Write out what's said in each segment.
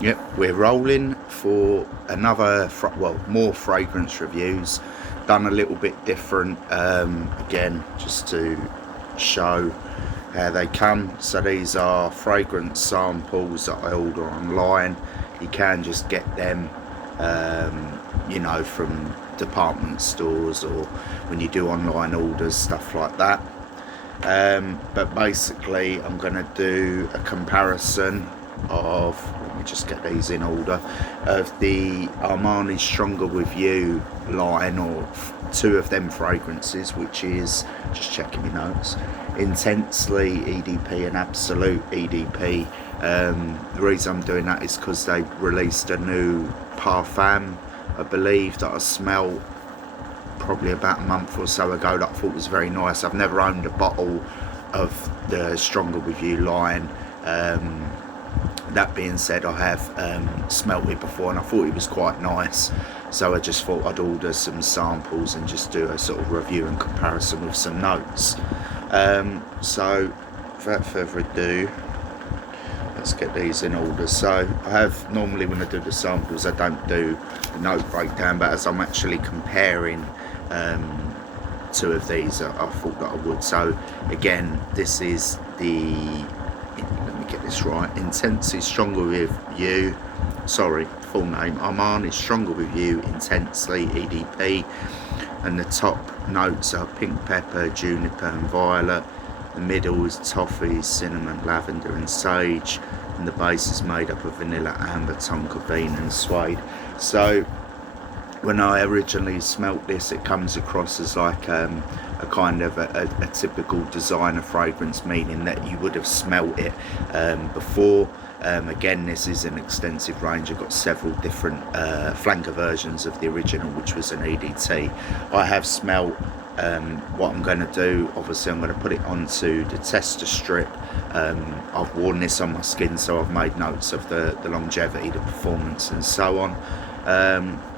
Yep, we're rolling for another, more fragrance reviews. Done a little bit different, again, just to show how they come. So these are fragrance samples that I order online. You can just get them, from department stores or when you do online orders, stuff like that. But basically, I'm going to do a comparison of, let me just get these in order, of the Armani Stronger With You line, or two of them fragrances, which is, just checking my notes, Intensely EDP and Absolute EDP. The reason I'm doing that is because they released a new parfum, I believe, that I smell probably about a month or so ago, that I thought was very nice. I've never owned a bottle of the Stronger With You line. That being said, I have smelt it before and I thought it was quite nice, so I just thought I'd order some samples and just do a sort of review and comparison with some notes. So without further ado, let's get these in order. So I have, normally when I do the samples, I don't do the note breakdown, but as I'm actually comparing two of these, I thought that I would. So again, this is the, let me get this right, Intensely Stronger With You, sorry, full name, Armani Stronger With You Intensely EDP, and the top notes are pink pepper, juniper and violet. The middle is toffee, cinnamon, lavender and sage, and the base is made up of vanilla, amber, tonka bean and suede. So when I originally smelt this, it comes across as like a kind of a typical designer fragrance, meaning that you would have smelt it before. Again, this is an extensive range. I've got several different flanker versions of the original, which was an EDT. I have smelt what I'm going to do. Obviously, I'm going to put it onto the tester strip. I've worn this on my skin, so I've made notes of the longevity, the performance and so on.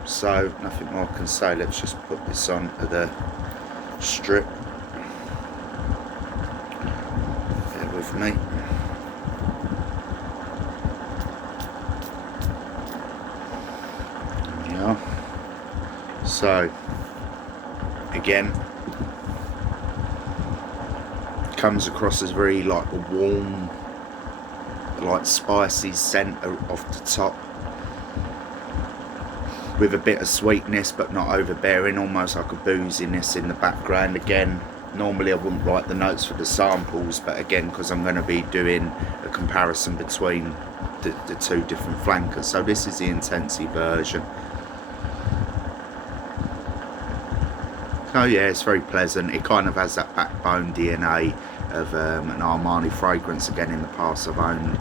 So nothing more I can say. Let's just put this onto the strip. Bear with me. There we are. So again, comes across as very like a warm, like spicy scent off the top, with a bit of sweetness but not overbearing, almost like a booziness in the background. Again, normally I wouldn't write the notes for the samples, but again, because I'm going to be doing a comparison between the two different flankers. So this is the Intensity version. So yeah, it's very pleasant. It kind of has that backbone DNA of an Armani fragrance. Again, in the past I've owned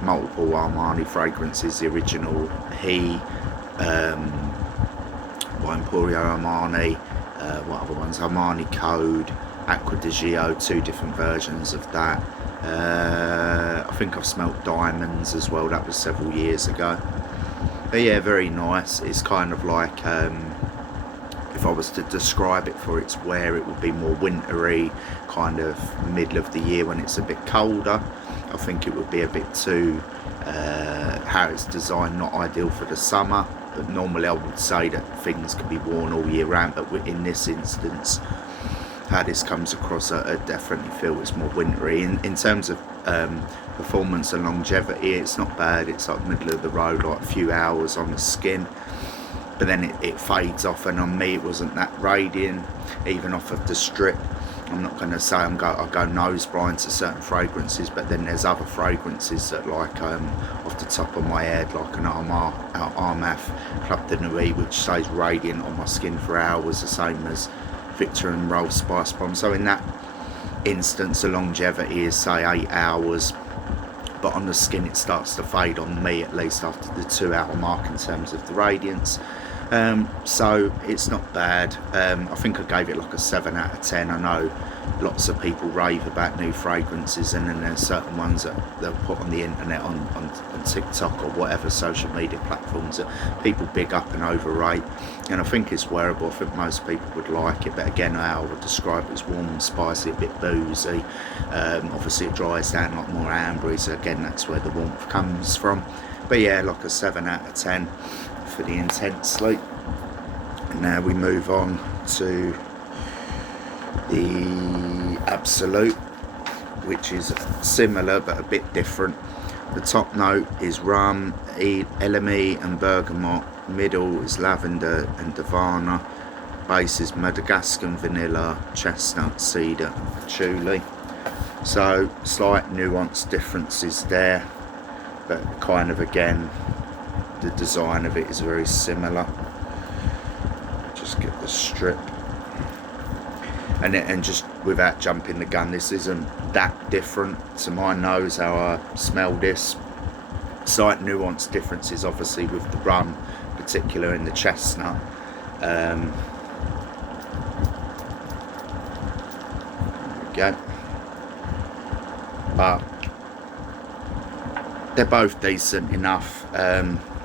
multiple Armani fragrances, the original He, EMPORIO Armani, what other ones, Armani Code, Acqua di Gio, two different versions of that. I think I've smelt Diamonds as well, that was several years ago. But yeah, very nice. It's kind of like, if I was to describe it for its wear, it would be more wintry, kind of middle of the year when it's a bit colder. I think it would be a bit too, how it's designed, not ideal for the summer. But normally I would say that things can be worn all year round, but in this instance, how this comes across, I definitely feel it's more wintry. In terms of performance and longevity, it's not bad. It's like middle of the road, like a few hours on the skin, but then it fades off, and on me it wasn't that radiant, even off of the strip. I'm not going to say I go nose blind to certain fragrances, but then there's other fragrances that, like off the top of my head, like an Armaf Club de Nuit, which stays radiant on my skin for hours, the same as Victor and Rolls Spice Bomb. So in that instance, the longevity is say 8 hours, but on the skin it starts to fade, on me at least, after the 2 hour mark in terms of the radiance. So it's not bad. I think I gave it like a 7 out of 10. I know lots of people rave about new fragrances, and then there's certain ones that they'll put on the internet, on TikTok or whatever social media platforms, that people big up and overrate, and I think it's wearable. I think most people would like it, but again, I would describe it as warm and spicy, a bit boozy. Obviously it dries down like more ambery, so again, that's where the warmth comes from. But yeah, like a 7 out of 10 for the Intensely. And now we move on to the Absolute, which is similar but a bit different. The top note is rum, LME and bergamot. Middle is lavender and Davana. Base is Madagascar vanilla, chestnut, cedar, patchouli. So slight nuance differences there, but kind of again the design of it is very similar. Just get the strip. And just without jumping the gun, this isn't that different to my nose how I smell this. Slight nuance differences obviously with the rum, particular in the chestnut. There we go. But they're both decent enough.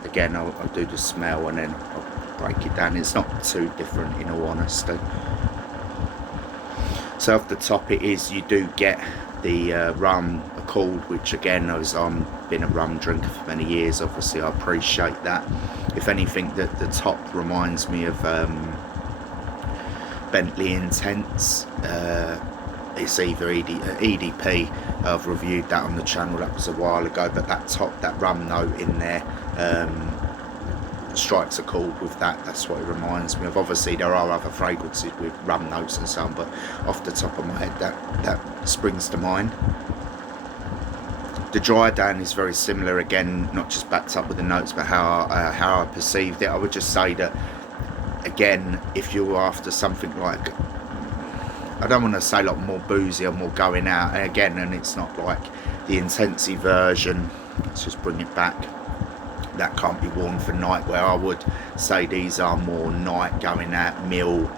Again, I'll do the smell and then I'll break it down. It's not too different in all honesty. So off the top it is, you do get the rum Accord, which again, as I've been a rum drinker for many years, obviously I appreciate that. If anything, that the top reminds me of Bentley Intense. It's either EDP. I've reviewed that on the channel, that was a while ago, but that top, that rum note in there strikes a chord with that. That's what it reminds me of. Obviously there are other fragrances with rum notes and so on, but off the top of my head that springs to mind. The dry down is very similar, again, not just backed up with the notes, but how I perceived it. I would just say that, again, if you're after something like, I don't want to say like more boozy or more going out, and again, and it's not like the Intensity version, let's just bring it back, that can't be worn for night, where I would say these are more night going out meal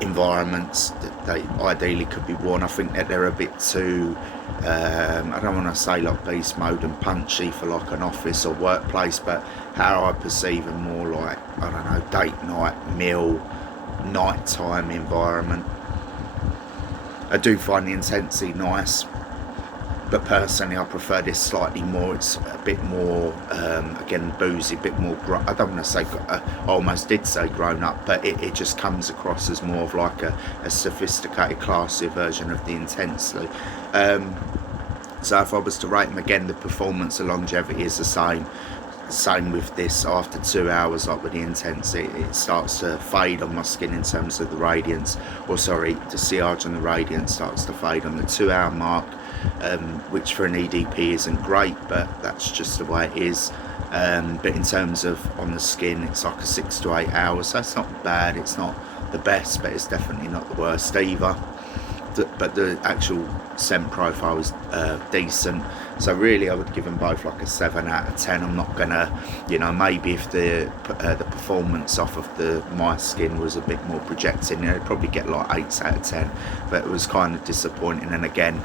environments that they ideally could be worn. I think that they're a bit too I don't want to say like beast mode and punchy for like an office or workplace, but how I perceive them more like, I don't know, date night, meal, nighttime environment. I do find the Intensity nice, but personally I prefer this slightly more. It's a bit more again boozy, a bit more, I don't want to say, I almost did say grown up, but it just comes across as more of like a sophisticated, classier version of the Intensely. So if I was to rate them again, the performance and longevity is the same with this. After 2 hours, like with the Intensity, it starts to fade on my skin in terms of the radiance, or sorry, the sillage and the radiance starts to fade on the 2 hour mark, which for an EDP isn't great, but that's just the way it is. But in terms of on the skin, it's like a 6 to 8 hours, so that's not bad. It's not the best, but it's definitely not the worst either. But the actual scent profile is decent, so really I would give them both like a 7 out of 10. I'm not gonna, you know, maybe if the performance off of my skin was a bit more projecting, I'd probably get like 8 out of 10, but it was kind of disappointing. And again,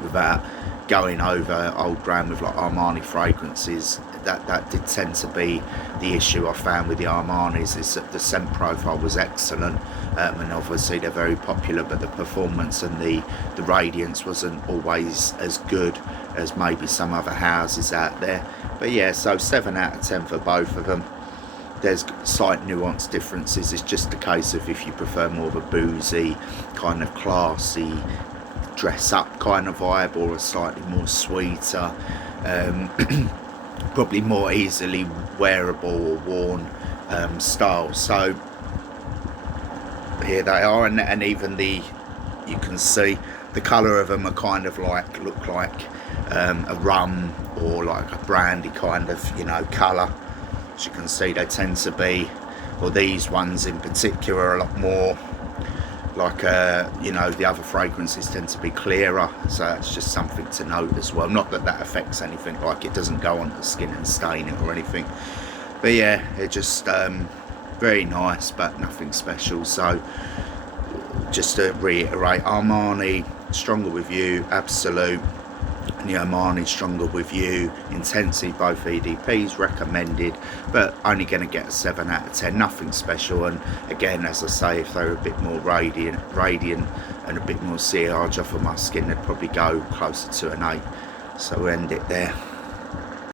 without going over old ground with like Armani fragrances, that did tend to be the issue I found with the Armanis, is that the scent profile was excellent, and obviously they're very popular, but the performance and the radiance wasn't always as good as maybe some other houses out there. But yeah, so 7 out of 10 for both of them. There's slight nuance differences. It's just a case of if you prefer more of a boozy, kind of classy, dress up kind of vibe, or a slightly more sweeter, probably more easily wearable or worn style. So here they are, and even you can see the colour of them are kind of like, look like a rum or like a brandy kind of, you know, colour. As you can see, they tend to be, or these ones in particular, are a lot more like you know, the other fragrances tend to be clearer, so that's just something to note as well. Not that that affects anything, like it doesn't go on the skin and stain it or anything, But yeah, it just very nice, but nothing special. So just to reiterate, Armani stronger with you, absolute. The Armani stronger with you, intensity, both EDPs recommended, but only going to get a 7 out of 10, nothing special. And again, as I say, if they were a bit more radiant and a bit more sillage off of my skin, they'd probably go closer to an 8. So we'll end it there.